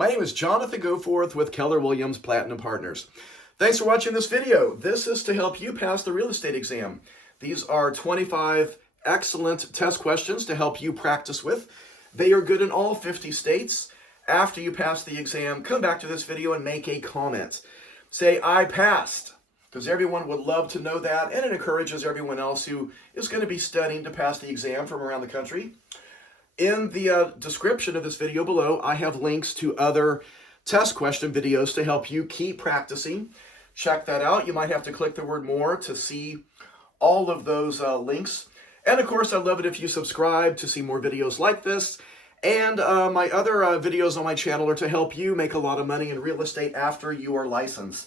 My name is Jonathan Goforth with Keller Williams Platinum Partners. Thanks for watching this video. This is to help you pass the real estate exam. These are 25 excellent test questions to help you practice with. They are good in all 50 states. After you pass the exam, come back to this video and make a comment. Say, I passed, because everyone would love to know that, and it encourages everyone else who is going to be studying to pass the exam from around the country. In the description of this video below, I have links to other test question videos to help you keep practicing. Check that out. You might have to click the word more to see all of those links. And of course, I'd love it if you subscribe to see more videos like this. And my other videos on my channel are to help you make a lot of money in real estate after you are licensed.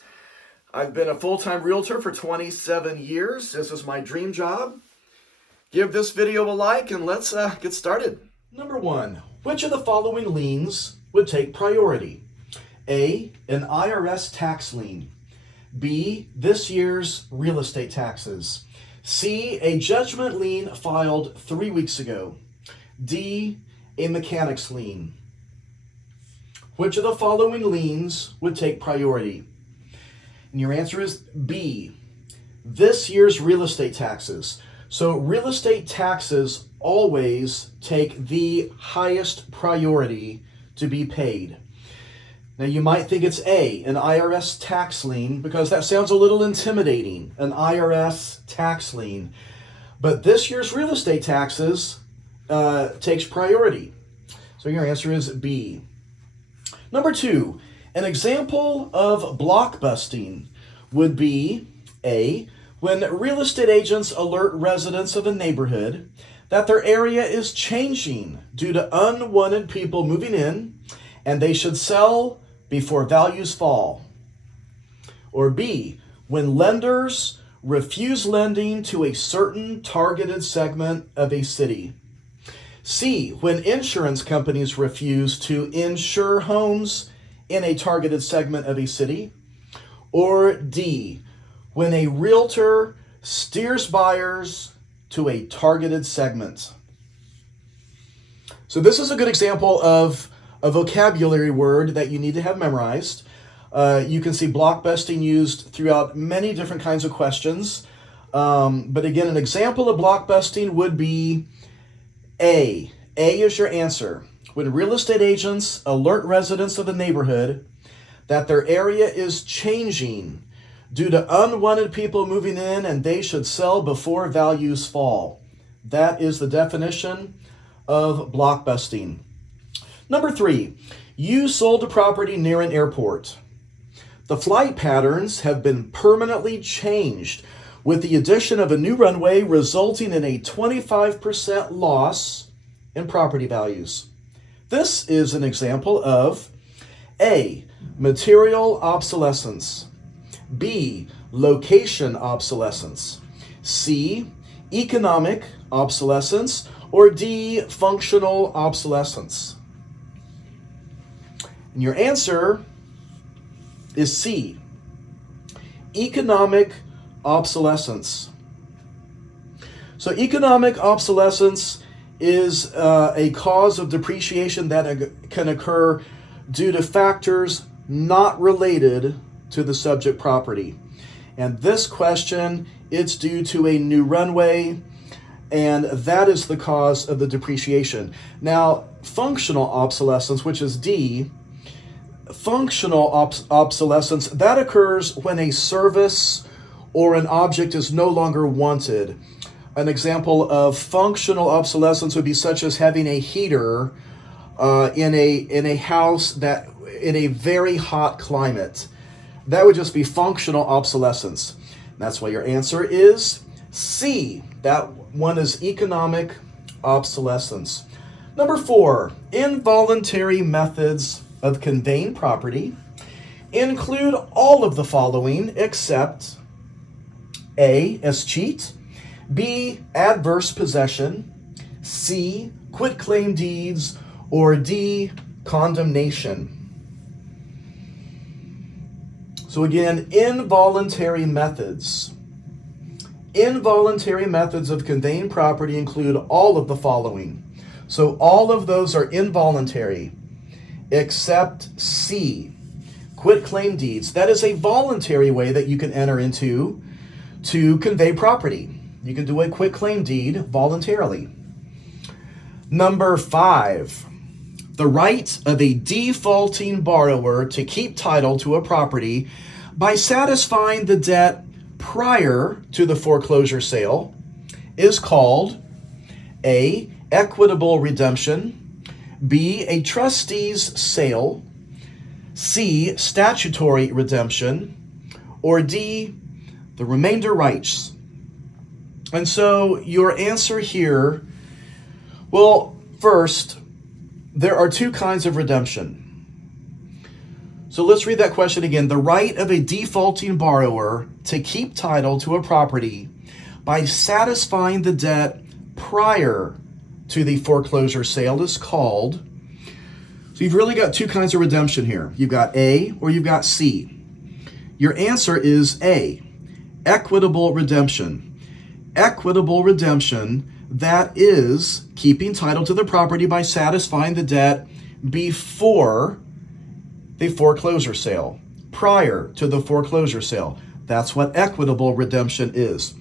I've been a full-time realtor for 27 years. This is my dream job. Give this video a like and let's get started. Number 1, which of the following liens would take priority? A, an IRS tax lien. B, this year's real estate taxes. C, a judgment lien filed 3 weeks ago. D, a mechanics lien. Which of the following liens would take priority? And your answer is B, this year's real estate taxes. So real estate taxes always take the highest priority to be paid. Now you might think it's A, an IRS tax lien, because that sounds a little intimidating, an IRS tax lien. But this year's real estate taxes takes priority. So your answer is B. Number 2, an example of blockbusting would be A, when real estate agents alert residents of a neighborhood that their area is changing due to unwanted people moving in and they should sell before values fall. Or B, when lenders refuse lending to a certain targeted segment of a city. C, when insurance companies refuse to insure homes in a targeted segment of a city. Or D, when a realtor steers buyers to a targeted segment. So this is a good example of a vocabulary word that you need to have memorized. You can see blockbusting used throughout many different kinds of questions. But again, an example of blockbusting would be A. A is your answer. When real estate agents alert residents of the neighborhood that their area is changing due to unwanted people moving in and they should sell before values fall. That is the definition of blockbusting. Number 3, you sold a property near an airport. The flight patterns have been permanently changed with the addition of a new runway, resulting in a 25% loss in property values. This is an example of A, material obsolescence. B, location obsolescence. C, economic obsolescence. Or D, functional obsolescence. And your answer is C, economic obsolescence. So economic obsolescence is a cause of depreciation that can occur due to factors not related to the subject property. And this question, it's due to a new runway, and that is the cause of the depreciation. Now, functional obsolescence, which is D, functional obsolescence, that occurs when a service or an object is no longer wanted. An example of functional obsolescence would be such as having a heater in a house that in a very hot climate. That would just be functional obsolescence. That's why your answer is C. That one is economic obsolescence. Number 4, involuntary methods of conveying property include all of the following except A, escheat, B, adverse possession, C, quitclaim deeds, or D, condemnation. So again, involuntary methods. Involuntary methods of conveying property include all of the following. So all of those are involuntary. except C, quitclaim deeds. That is a voluntary way that you can enter into to convey property. You can do a quitclaim deed voluntarily. Number 5, the right of a defaulting borrower to keep title to a property by satisfying the debt prior to the foreclosure sale is called A, equitable redemption, B, a trustee's sale, C, statutory redemption, or D, the remainder rights. And so your answer here, well, first, there are two kinds of redemption. So let's read that question again. The right of a defaulting borrower to keep title to a property by satisfying the debt prior to the foreclosure sale is called, so you've really got two kinds of redemption here. You've got A or you've got C. Your answer is A, equitable redemption. Equitable redemption, that is keeping title to the property by satisfying the debt before the foreclosure sale, prior to the foreclosure sale. That's what equitable redemption is.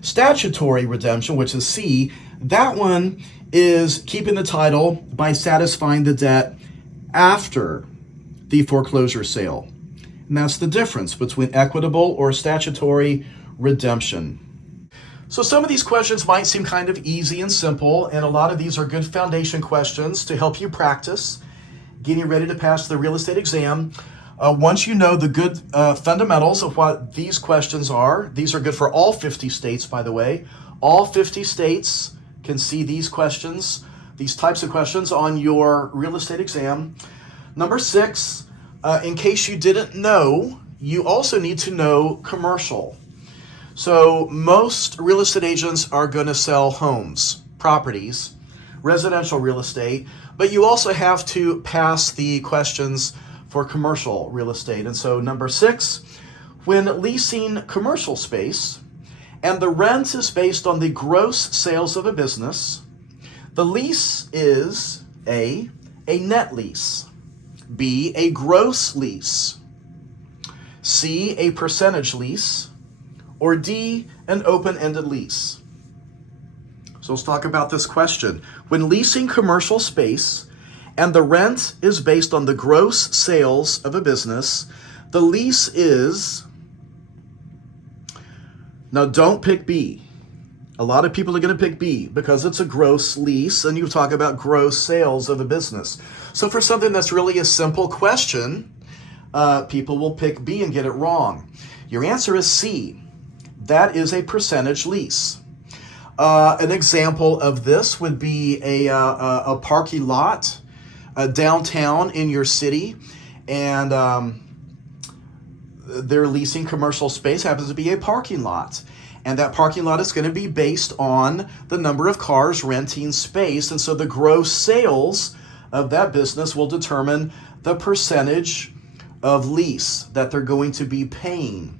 Statutory redemption, which is C, that one is keeping the title by satisfying the debt after the foreclosure sale. And that's the difference between equitable or statutory redemption. So some of these questions might seem kind of easy and simple, and a lot of these are good foundation questions to help you practice getting ready to pass the real estate exam. Once you know the good fundamentals of what these questions are, these are good for all 50 states, by the way. All 50 states can see these questions, these types of questions on your real estate exam. Number 6, in case you didn't know, you also need to know commercial. So most real estate agents are going to sell homes, properties, residential real estate, but you also have to pass the questions for commercial real estate. And so number 6, when leasing commercial space and the rent is based on the gross sales of a business, the lease is A, a net lease, B, a gross lease, C, a percentage lease, or D, an open-ended lease. So let's talk about this question. When leasing commercial space and the rent is based on the gross sales of a business, the lease is, now don't pick B. A lot of people are going to pick B because it's a gross lease and you talk about gross sales of a business. So for something that's really a simple question, people will pick B and get it wrong. Your answer is C. That is a percentage lease. An example of this would be a parking lot downtown in your city, and they're leasing commercial space, happens to be a parking lot. And that parking lot is going to be based on the number of cars renting space. And so the gross sales of that business will determine the percentage of lease that they're going to be paying.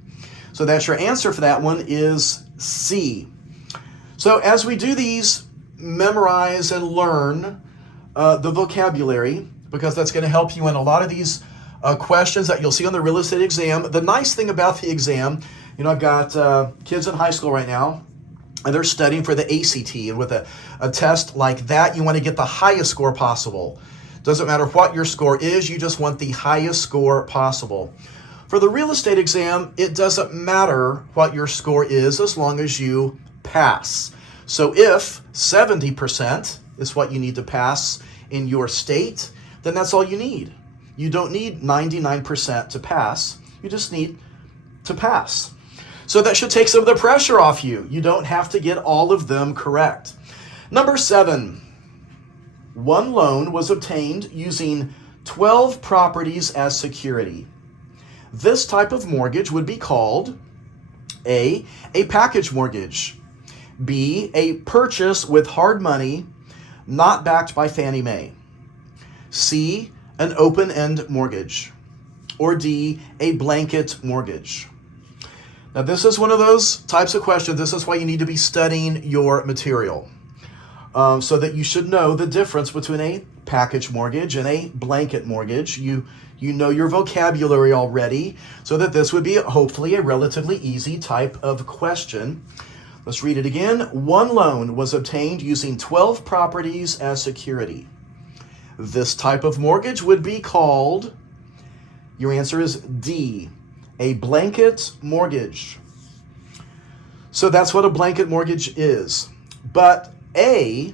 So that's your answer for that one is C. So as we do these, memorize and learn the vocabulary, because that's going to help you in a lot of these questions that you'll see on the real estate exam. The nice thing about the exam, you know, I've got kids in high school right now, and they're studying for the ACT. And with a test like that, you want to get the highest score possible. Doesn't matter what your score is, you just want the highest score possible. For the real estate exam, it doesn't matter what your score is as long as you pass. So if 70% is what you need to pass in your state, then that's all you need. You don't need 99% to pass. You just need to pass. So that should take some of the pressure off you. You don't have to get all of them correct. Number 7, one loan was obtained using 12 properties as security. This type of mortgage would be called A, a package mortgage, B, a purchase with hard money not backed by Fannie Mae, C, an open-end mortgage, or D, a blanket mortgage. Now this is one of those types of questions. This is why you need to be studying your material so that you should know the difference between a package mortgage and a blanket mortgage. You know your vocabulary already, so that this would be hopefully a relatively easy type of question. Let's read it again. One loan was obtained using 12 properties as security. This type of mortgage would be called, your answer is D, a blanket mortgage. So that's what a blanket mortgage is. But A,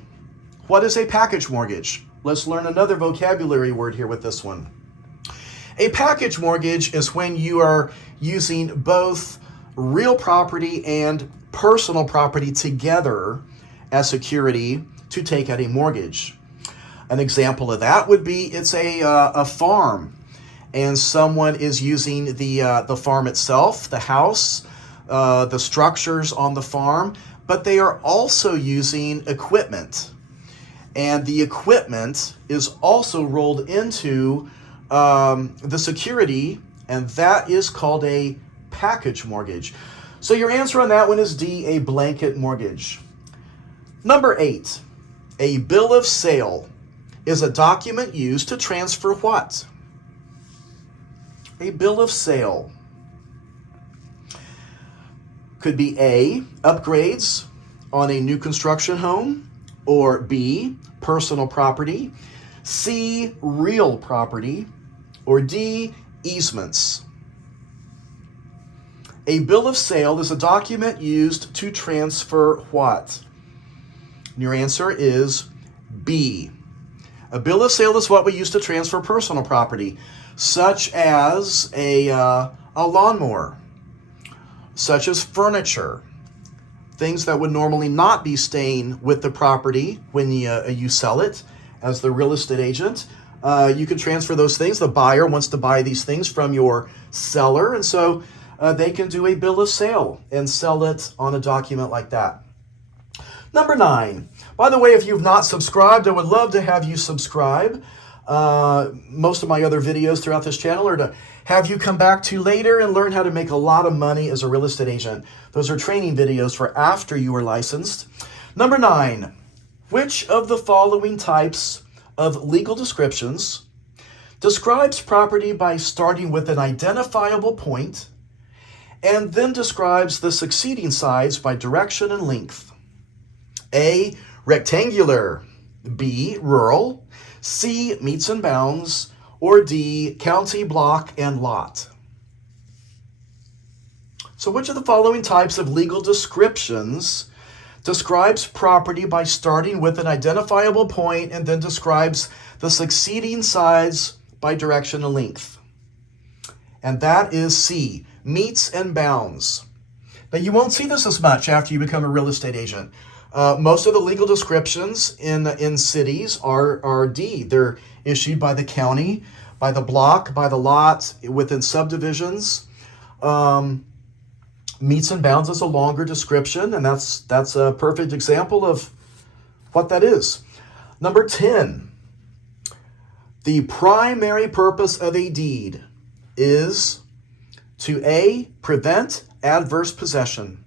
what is a package mortgage? Let's learn another vocabulary word here with this one. A package mortgage is when you are using both real property and personal property together as security to take out a mortgage. An example of that would be it's a farm, and someone is using the farm itself, the house, the structures on the farm, but they are also using equipment. And the equipment is also rolled into the security, and that is called a package mortgage. So your answer on that one is D, a blanket mortgage. Number 8, a bill of sale is a document used to transfer what? A bill of sale could be A, upgrades on a new construction home, or B, personal property, C, real property, or D, easements. A bill of sale is a document used to transfer what? And your answer is B. A bill of sale is what we use to transfer personal property, such as a lawnmower, such as furniture, things that would normally not be staying with the property when you sell it as the real estate agent. You can transfer those things. The buyer wants to buy these things from your seller, and so they can do a bill of sale and sell it on a document like that. Number 9. By the way, if you've not subscribed, I would love to have you subscribe. Most of my other videos throughout this channel are to have you come back to later and learn how to make a lot of money as a real estate agent. Those are training videos for after you are licensed. Number 9, which of the following types of legal descriptions describes property by starting with an identifiable point and then describes the succeeding sides by direction and length? A, rectangular, B, rural, C, meets and bounds, or D, county, block, and lot. So which of the following types of legal descriptions describes property by starting with an identifiable point and then describes the succeeding sides by direction and length? And that is C, meets and bounds. Now you won't see this as much after you become a real estate agent. Most of the legal descriptions in cities are D. They're issued by the county, by the block, by the lot, within subdivisions. Meets and bounds is a longer description, and that's a perfect example of what that is. Number 10, the primary purpose of a deed is to A, prevent adverse possession,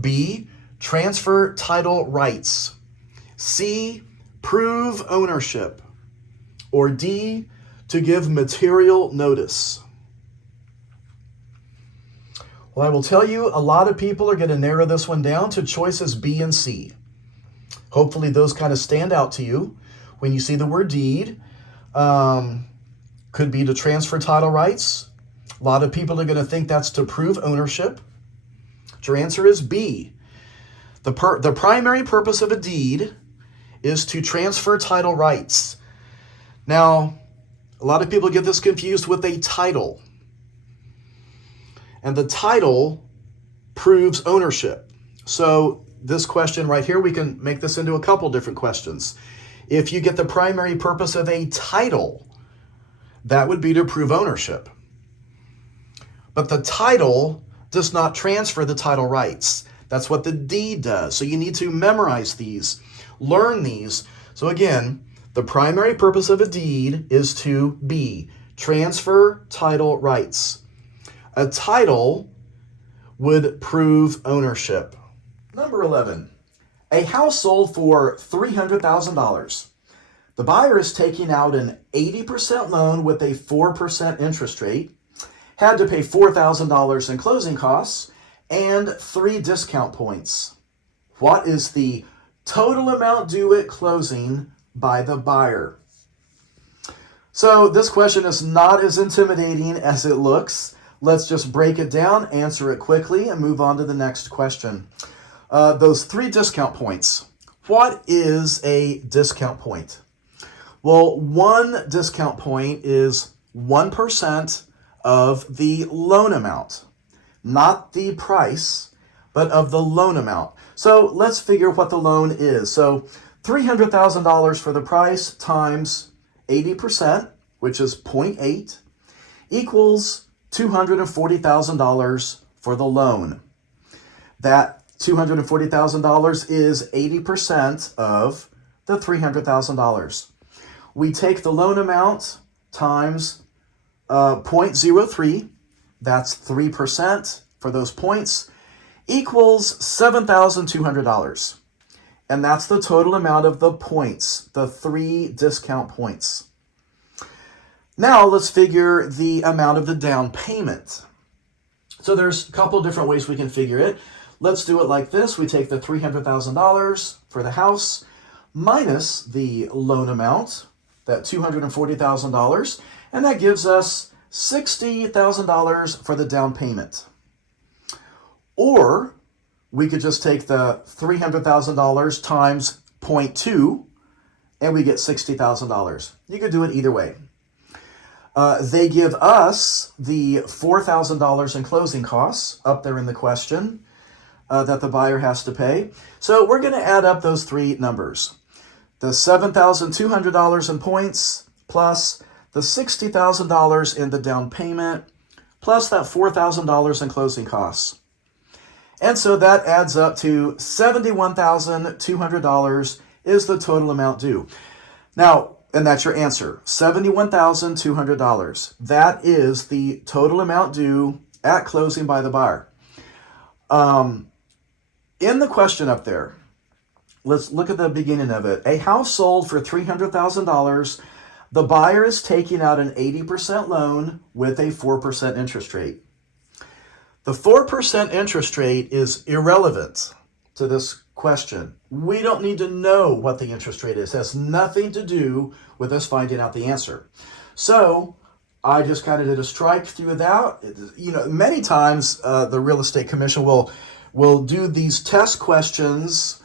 B, transfer title rights, C, prove ownership, or D, to give material notice. Well, I will tell you, a lot of people are going to narrow this one down to choices B and C. Hopefully those kind of stand out to you when you see the word deed. Could be to transfer title rights. A lot of people are going to think that's to prove ownership. Your answer is B. The primary purpose of a deed is to transfer title rights. Now, a lot of people get this confused with a title. And the title proves ownership. So this question right here, we can make this into a couple different questions. If you get the primary purpose of a title, that would be to prove ownership. But the title does not transfer the title rights. That's what the deed does. So you need to memorize these, learn these. So again, the primary purpose of a deed is to B, transfer title rights. A title would prove ownership. Number 11, a house sold for $300,000. The buyer is taking out an 80% loan with a 4% interest rate, had to pay $4,000 in closing costs, and 3 discount points. What is the total amount due at closing by the buyer? So this question is not as intimidating as it looks. Let's just break it down, answer it quickly, and move on to the next question. Those 3 discount points. What is a discount point? Well, 1 discount point is 1% of the loan amount, not the price, but of the loan amount. So let's figure what the loan is. So $300,000 for the price times 80%, which is 0.8, equals $240,000 for the loan. That $240,000 is 80% of the $300,000. We take the loan amount times 0.03, that's 3% for those points, equals $7,200. And that's the total amount of the points, the 3 discount points. Now let's figure the amount of the down payment. So there's a couple different ways we can figure it. Let's do it like this. We take the $300,000 for the house minus the loan amount, that $240,000, and that gives us $60,000 for the down payment. Or we could just take the $300,000 times 0.2 and we get $60,000. You could do it either way. They give us the $4,000 in closing costs up there in the question that the buyer has to pay. So we're going to add up those 3 numbers. The $7,200 in points plus the $60,000 in the down payment plus that $4,000 in closing costs. And so that adds up to $71,200 is the total amount due. Now, and that's your answer, $71,200. That is the total amount due at closing by the buyer. In the question up there, let's look at the beginning of it. A house sold for $300,000. The buyer is taking out an 80% loan with a 4% interest rate. The 4% interest rate is irrelevant to this question. We don't need to know what the interest rate is. It has nothing to do with us finding out the answer. So I just kind of did a strike through that. Many times the real estate commission will do these test questions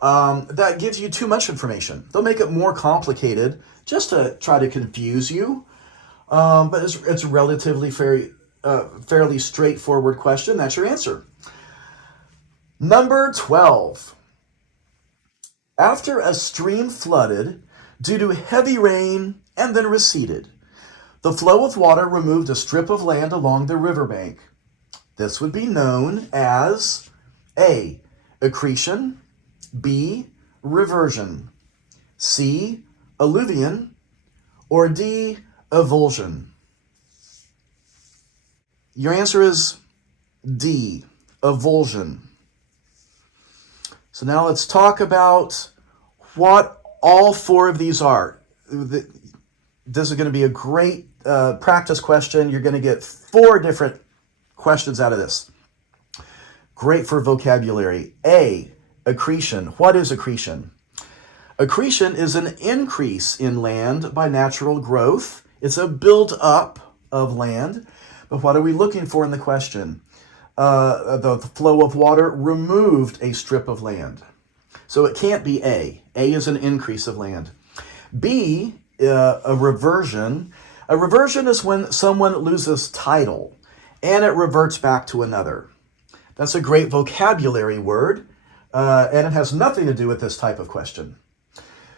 that gives you too much information. They'll make it more complicated just to try to confuse you. But it's relatively fairly straightforward question. That's your answer. Number 12. After a stream flooded due to heavy rain and then receded, the flow of water removed a strip of land along the riverbank. This would be known as A, accretion, B, reversion, C, alluvion, or D, avulsion. Your answer is D, avulsion. So now let's talk about what all 4 of these are. This is going to be a great practice question. You're going to get 4 different questions out of this. Great for vocabulary. A, accretion. What is accretion? Accretion is an increase in land by natural growth. It's a build-up of land. But what are we looking for in the question? The flow of water removed a strip of land. So it can't be A. A is an increase of land. B, a reversion. A reversion is when someone loses title and it reverts back to another. That's a great vocabulary word, and it has nothing to do with this type of question.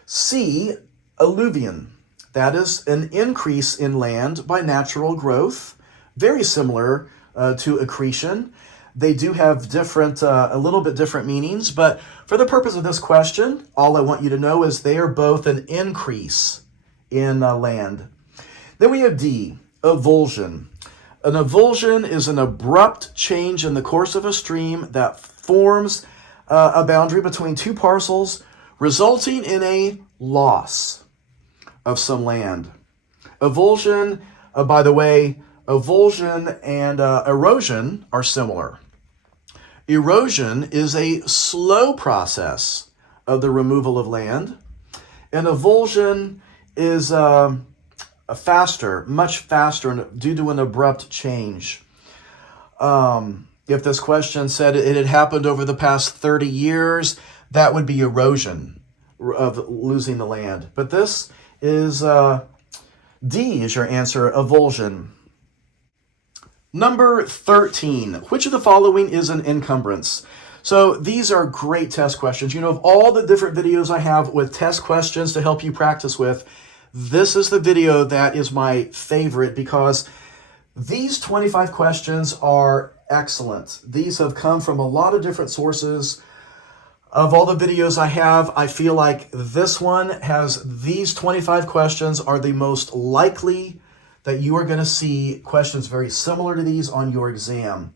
C, alluvion. That is an increase in land by natural growth, very similar to accretion. They do have a little bit different meanings, but for the purpose of this question, all I want you to know is they are both an increase in land. Then we have D, avulsion. An avulsion is an abrupt change in the course of a stream that forms a boundary between 2 parcels, resulting in a loss. of some land. Avulsion, by the way, avulsion and erosion are similar. Erosion is a slow process of the removal of land, and avulsion is faster, much faster, due to an abrupt change. If this question said it had happened over the past 30 years, that would be erosion of losing the land. But this is D is your answer, avulsion. Number 13, which of the following is an encumbrance? So these are great test questions. You know, of all the different videos I have with test questions to help you practice with, this is the video that is my favorite because these 25 questions are excellent. These have come from a lot of different sources. Of all the videos I have, I feel like this one has these 25 questions are the most likely that you are going to see questions very similar to these on your exam.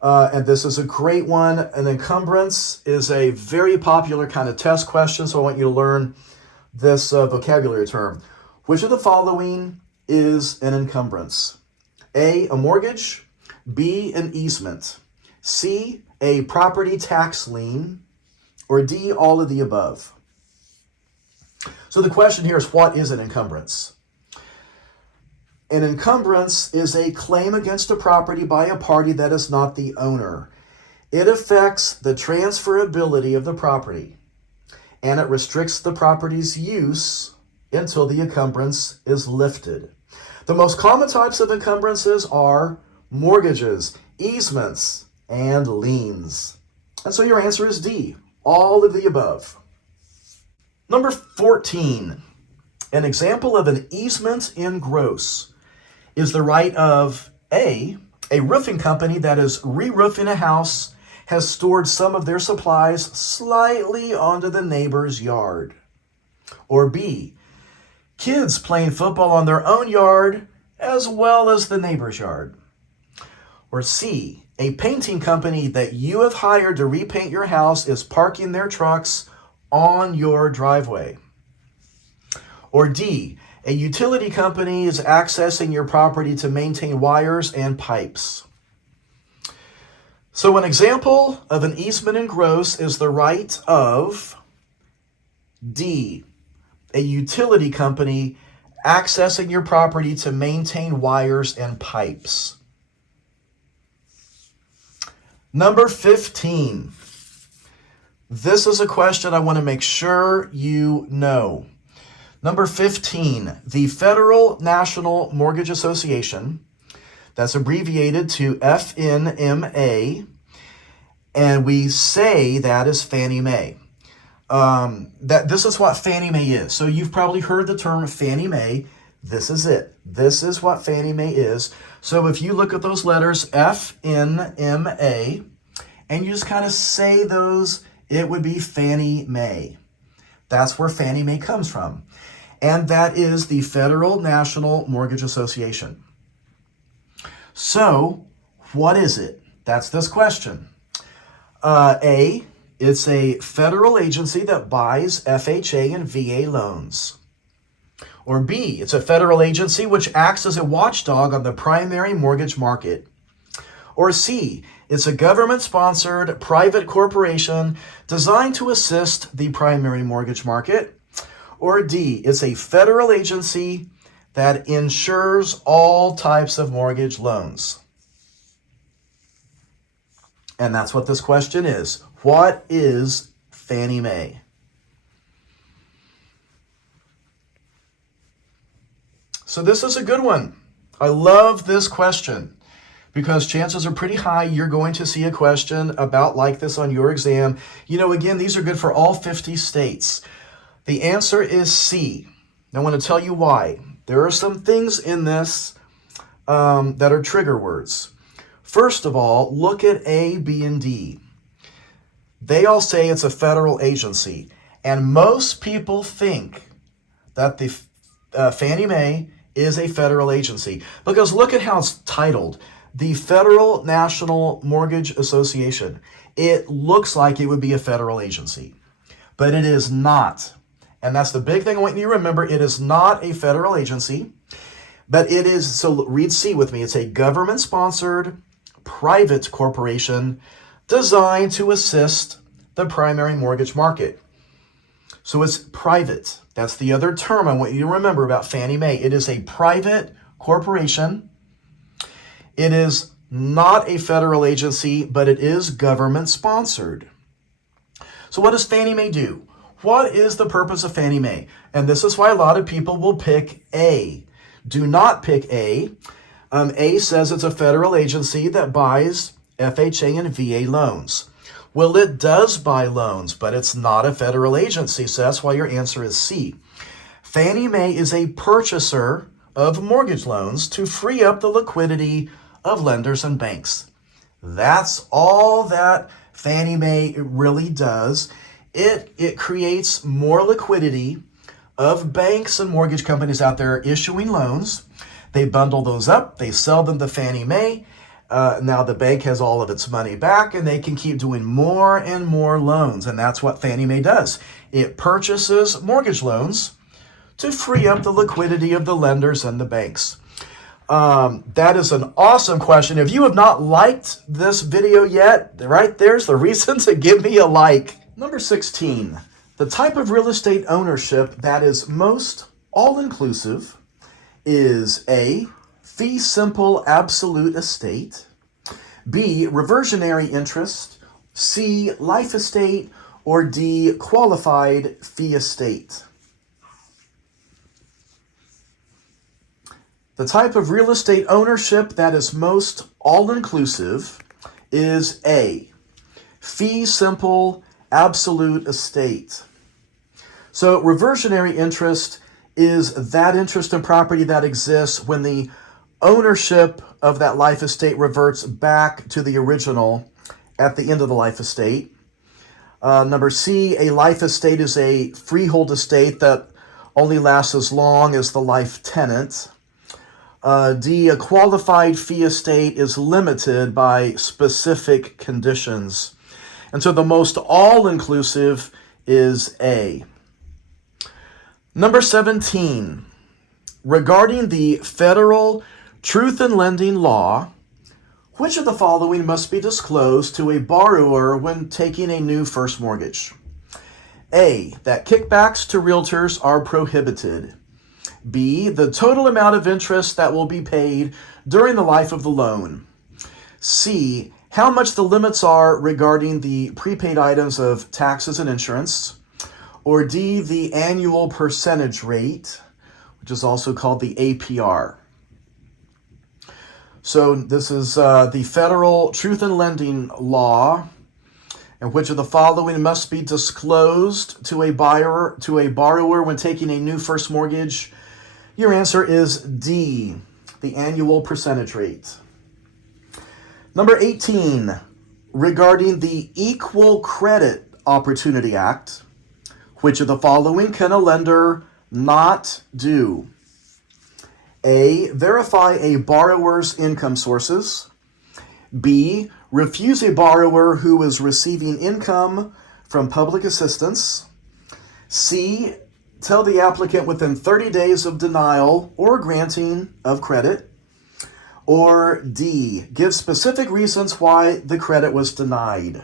And this is a great one. An encumbrance is a very popular kind of test question, so I want you to learn this vocabulary term. Which of the following is an encumbrance? A mortgage, B, an easement, C, a property tax lien, or D, all of the above. So the question here is, what is an encumbrance? An encumbrance is a claim against a property by a party that is not the owner. It affects the transferability of the property, and it restricts the property's use until the encumbrance is lifted. The most common types of encumbrances are mortgages, easements, and liens. And so your answer is D, all of the above. Number 14, an example of an easement in gross is the right of A roofing company that is re-roofing a house has stored some of their supplies slightly onto the neighbor's yard. Or B, kids playing football on their own yard as well as the neighbor's yard. Or C, a painting company that you have hired to repaint your house is parking their trucks on your driveway. Or D, a utility company is accessing your property to maintain wires and pipes. So an example of an easement in gross is the right of D, a utility company accessing your property to maintain wires and pipes. Number 15. This is a question I want to make sure you know. Number 15, the Federal National Mortgage Association, that's abbreviated to FNMA, and we say that is Fannie Mae. This is what Fannie Mae is. So you've probably heard the term Fannie Mae. This is it. This is what Fannie Mae is. So if you look at those letters, FNMA, and you just kind of say those, it would be Fannie Mae. That's where Fannie Mae comes from. And that is the Federal National Mortgage Association. So what is it? That's this question. A, it's a federal agency that buys FHA and VA loans. Or B, it's a federal agency which acts as a watchdog on the primary mortgage market. Or C, it's a government-sponsored private corporation designed to assist the primary mortgage market. Or D, it's a federal agency that insures all types of mortgage loans. And that's what this question is. What is Fannie Mae? So this is a good one. I love this question because chances are pretty high you're going to see a question about like this on your exam. You know, again, these are good for all 50 states. The answer is C. I want to tell you why. There are some things in this that are trigger words. First of all, look at A, B, and D. They all say it's a federal agency. And most people think that the Fannie Mae is a federal agency. Because look at how it's titled. The Federal National Mortgage Association. It looks like it would be a federal agency. But it is not. And that's the big thing I want you to remember. It is not a federal agency, but it is, so read C with me. It's a government-sponsored private corporation designed to assist the primary mortgage market. So it's private. That's the other term I want you to remember about Fannie Mae. It is a private corporation. It is not a federal agency, but it is government-sponsored. So what does Fannie Mae do? What is the purpose of Fannie Mae? And this is why a lot of people will pick A. Do not pick A. A says it's a federal agency that buys FHA and VA loans. Well, it does buy loans, but it's not a federal agency, so that's why your answer is C. Fannie Mae is a purchaser of mortgage loans to free up the liquidity of lenders and banks. That's all that Fannie Mae really does. It creates more liquidity of banks and mortgage companies out there issuing loans. They bundle those up, they sell them to Fannie Mae. Now the bank has all of its money back and they can keep doing more and more loans. And that's what Fannie Mae does. It purchases mortgage loans to free up the liquidity of the lenders and the banks. That is an awesome question. If you have not liked this video yet, right there's the reason to give me a like. Number 16, the type of real estate ownership that is most all-inclusive is A, fee simple absolute estate, B, reversionary interest, C, life estate, or D, qualified fee estate. The type of real estate ownership that is most all-inclusive is A, fee simple absolute estate. So reversionary interest is that interest in property that exists when the ownership of that life estate reverts back to the original at the end of the life estate. Number C, a life estate is a freehold estate that only lasts as long as the life tenant. D, a qualified fee estate is limited by specific conditions. And so the most all-inclusive is A. Number 17, regarding the federal truth in lending law, which of the following must be disclosed to a borrower when taking a new first mortgage? A, that kickbacks to realtors are prohibited. B, the total amount of interest that will be paid during the life of the loan. C, how much the limits are regarding the prepaid items of taxes and insurance. Or D, the annual percentage rate, which is also called the APR. So this is the federal truth in lending law, and which of the following must be disclosed to a borrower when taking a new first mortgage? Your answer is D, the annual percentage rate. Number 18, regarding the Equal Credit Opportunity Act, which of the following can a lender not do? A, verify a borrower's income sources. B, refuse a borrower who is receiving income from public assistance. C, tell the applicant within 30 days of denial or granting of credit. Or D, give specific reasons why the credit was denied.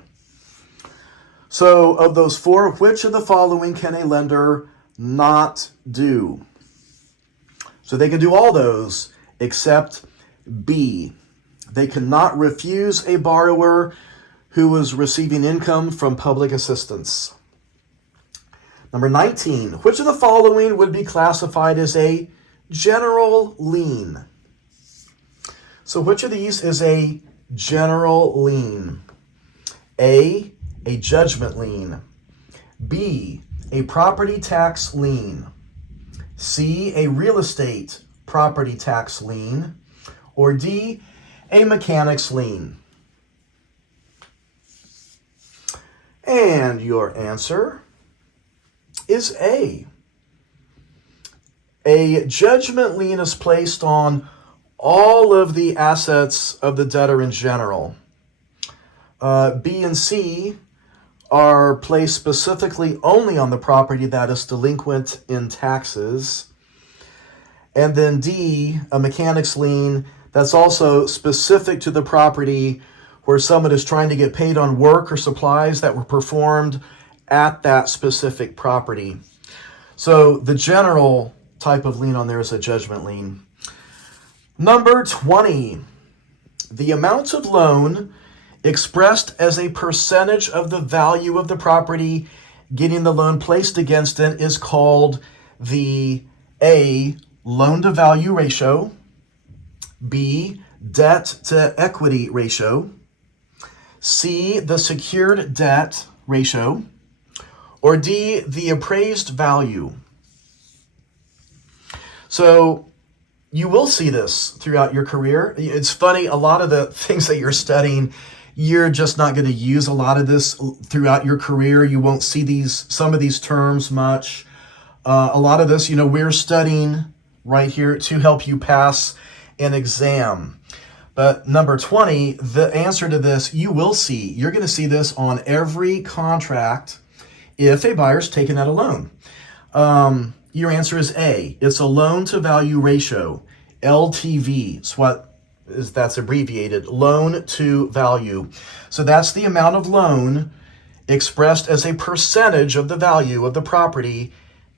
So of those four, which of the following can a lender not do? So they can do all those except B. They cannot refuse a borrower who is receiving income from public assistance. Number 19, which of the following would be classified as a general lien? So which of these is a general lien? A judgment lien. B, a property tax lien. C, a real estate property tax lien. Or D, a mechanic's lien. And your answer is A. A judgment lien is placed on all of the assets of the debtor in general. B and C are placed specifically only on the property that is delinquent in taxes. And then D, a mechanics lien that's also specific to the property where someone is trying to get paid on work or supplies that were performed at that specific property. So the general type of lien on there is a judgment lien. Number 20, the amount of loan expressed as a percentage of the value of the property getting the loan placed against it is called the A, loan to value ratio, B, debt to equity ratio, C, the secured debt ratio, or D, the appraised value. So you will see this throughout your career. It's funny, a lot of the things that you're studying, you're just not going to use a lot of this throughout your career. You won't see some of these terms much. A lot of this, we're studying right here to help you pass an exam. But number 20, the answer to this, you will see. You're going to see this on every contract if a buyer's taken out a loan. Your answer is A. It's a loan to value ratio, LTV. That's abbreviated, loan to value. So that's the amount of loan expressed as a percentage of the value of the property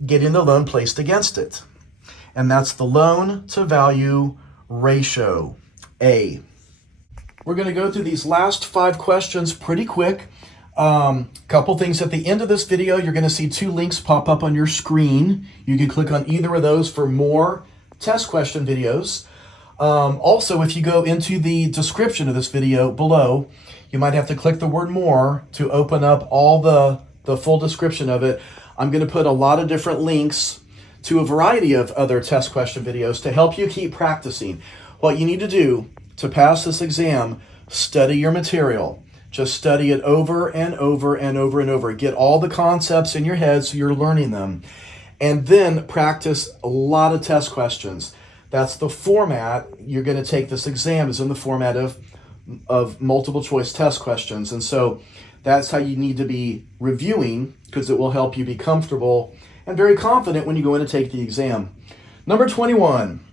getting the loan placed against it. And that's the loan to value ratio, A. We're going to go through these last 5 questions pretty quick. Couple things at the end of this video, you're going to see 2 links pop up on your screen. You can click on either of those for more test question videos. Also, if you go into the description of this video below, you might have to click the word more to open up all the full description of it. I'm going to put a lot of different links to a variety of other test question videos to help you keep practicing. What you need to do to pass this exam, study your material. Just study it over and over and over and over. Get all the concepts in your head so you're learning them. And then practice a lot of test questions. That's the format you're going to take this exam, is in the format of multiple choice test questions. And so that's how you need to be reviewing, because it will help you be comfortable and very confident when you go in to take the exam. Number 21,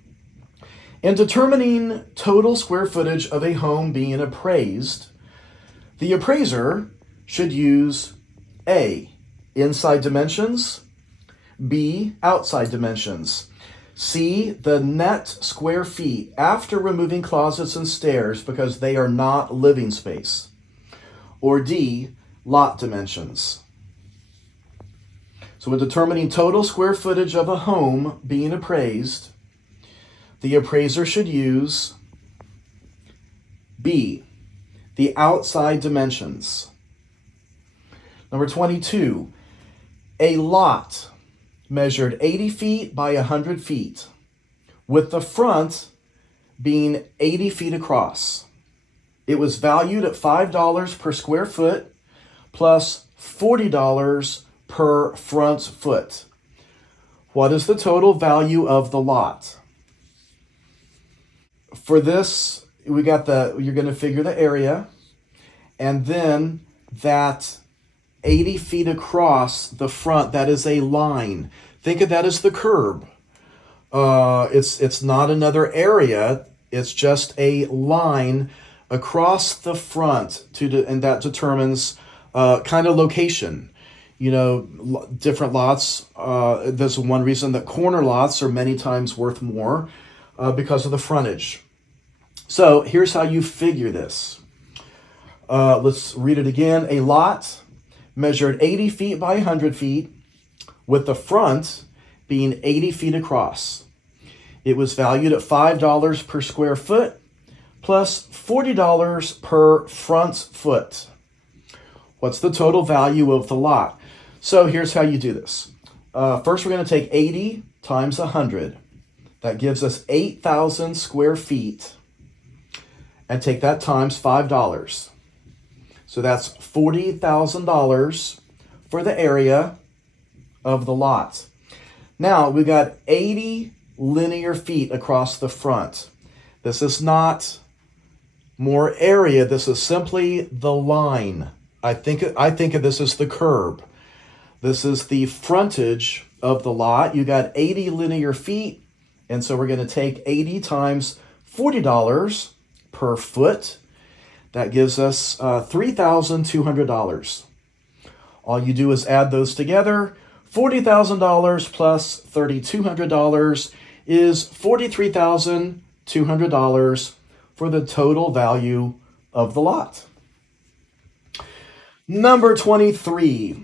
in determining total square footage of a home being appraised, the appraiser should use A, inside dimensions, B, outside dimensions, C, the net square feet after removing closets and stairs because they are not living space, or D, lot dimensions. So in determining total square footage of a home being appraised, the appraiser should use B, the outside dimensions. Number 22, a lot measured 80 feet by 100 feet, with the front being 80 feet across. It was valued at $5 per square foot plus $40 per front foot. What is the total value of the lot? For this, you're going to figure the area, and then that 80 feet across the front, that is a line. Think of that as the curb. It's not another area. It's just a line across the front, and that determines kind of location. Different lots. There's one reason that corner lots are many times worth more because of the frontage. So here's how you figure this. Let's read it again. A lot measured 80 feet by 100 feet, with the front being 80 feet across. It was valued at $5 per square foot plus $40 per front foot. What's the total value of the lot? So here's how you do this. First, we're going to take 80 times 100. That gives us 8,000 square feet. And take that times $5. So that's $40,000 for the area of the lot. Now we got 80 linear feet across the front. This is not more area. This is simply the line. I think of this as the curb. This is the frontage of the lot. You got 80 linear feet, and so we're going to take 80 times $40 per foot. That gives us $3,200. All you do is add those together. $40,000 plus $3,200 is $43,200 for the total value of the lot. Number 23.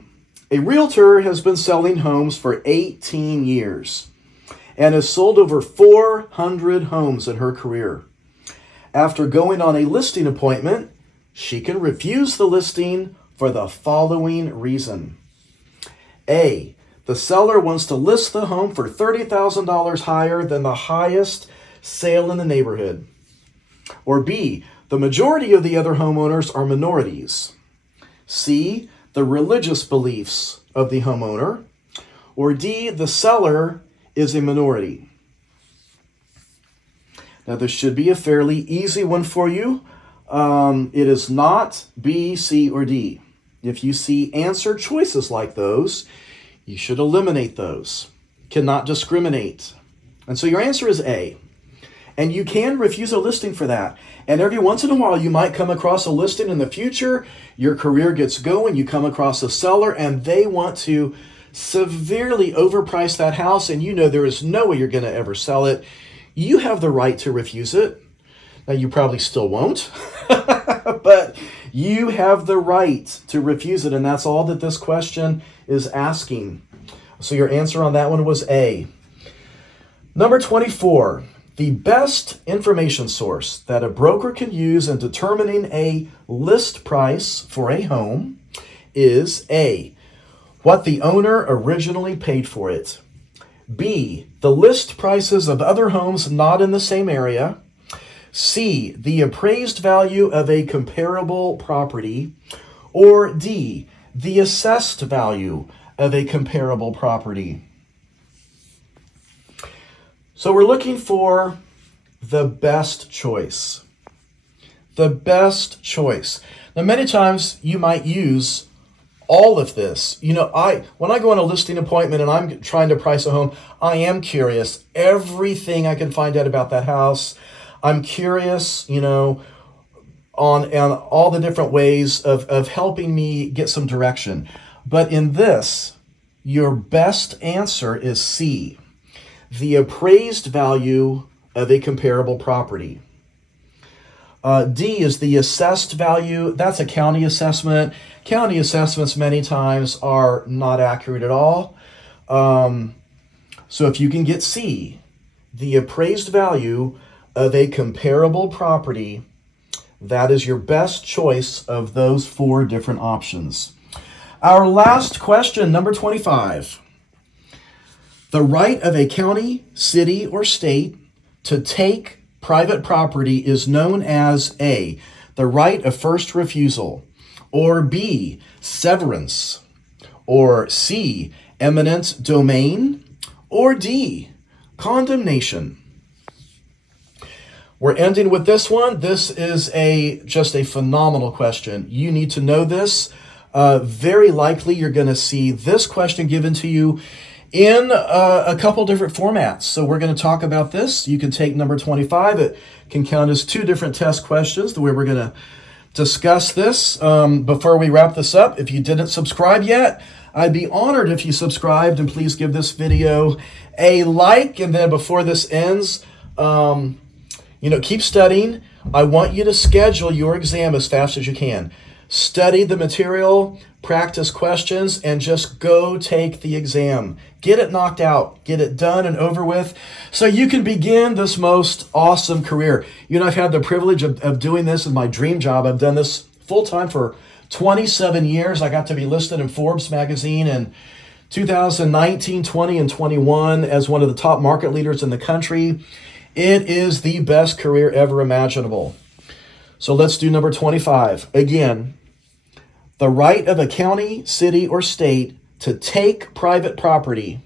A realtor has been selling homes for 18 years and has sold over 400 homes in her career. After going on a listing appointment, she can refuse the listing for the following reason. A, the seller wants to list the home for $30,000 higher than the highest sale in the neighborhood. Or B, the majority of the other homeowners are minorities. C, the religious beliefs of the homeowner. Or D, the seller is a minority. Now, this should be a fairly easy one for you. It is not B, C, or D. If you see answer choices like those, you should eliminate those. Cannot discriminate. And so your answer is A. And you can refuse a listing for that. And every once in a while, you might come across a listing in the future. Your career gets going. You come across a seller, and they want to severely overprice that house, and you know there is no way you're going to ever sell it. You have the right to refuse it. Now, you probably still won't, but you have the right to refuse it, and that's all that this question is asking. So your answer on that one was A. Number 24, the best information source that a broker can use in determining a list price for a home is A, what the owner originally paid for it. B, the list prices of other homes not in the same area. C, the appraised value of a comparable property. Or D, the assessed value of a comparable property. So we're looking for the best choice. The best choice. Now, many times you might use all of this. You know, when I go on a listing appointment and I'm trying to price a home, I am curious. Everything I can find out about that house. I'm curious, on all the different ways of helping me get some direction. But in this, your best answer is C, the appraised value of a comparable property. D is the assessed value. That's a county assessment. County assessments many times are not accurate at all. So if you can get C, the appraised value of a comparable property, that is your best choice of those four different options. Our last question, number 25. The right of a county, city, or state to take private property is known as A, the right of first refusal, or B, severance, or C, eminent domain, or D, condemnation. We're ending with this one. This is just a phenomenal question. You need to know this. Very likely you're going to see this question given to you in a couple different formats. So we're going to talk about this. You can take number 25. It can count as two different test questions, the way we're going to discuss this. Before we wrap this up, if you didn't subscribe yet, I'd be honored if you subscribed, and please give this video a like. And then before this ends, keep studying. I want you to schedule your exam as fast as you can. Study the material, practice questions, and just go take the exam. Get it knocked out. Get it done and over with so you can begin this most awesome career. I've had the privilege of doing this in my dream job. I've done this full-time for 27 years. I got to be listed in Forbes magazine in 2019, 20, and 21 as one of the top market leaders in the country. It is the best career ever imaginable. So let's do number 25. Again, the right of a county, city, or state to take private property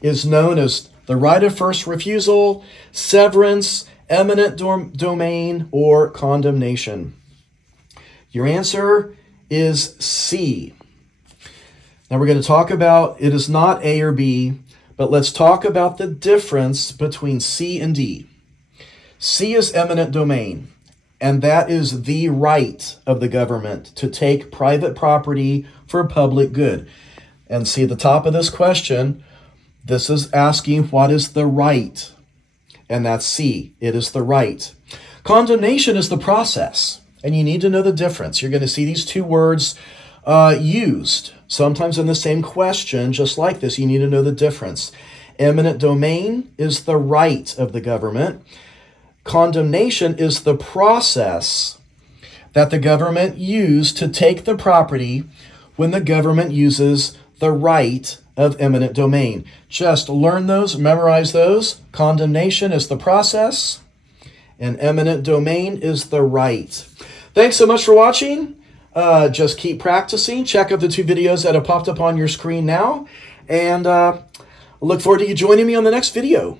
is known as the right of first refusal, severance, eminent domain, or condemnation. Your answer is C. Now we're going to talk about, it is not A or B, but let's talk about the difference between C and D. C is eminent domain, and that is the right of the government to take private property for public good. And see, at the top of this question, this is asking what is the right, and that's C. It is the right. Condemnation is the process, and you need to know the difference. You're going to see these two words used sometimes in the same question, just like this. You need to know the difference. Eminent domain is the right of the government. Condemnation is the process that the government used to take the property when the government uses the right of eminent domain. Just learn those, memorize those. Condemnation is the process, and eminent domain is the right. Thanks so much for watching. Just keep practicing. Check out the two videos that have popped up on your screen now. And look forward to you joining me on the next video.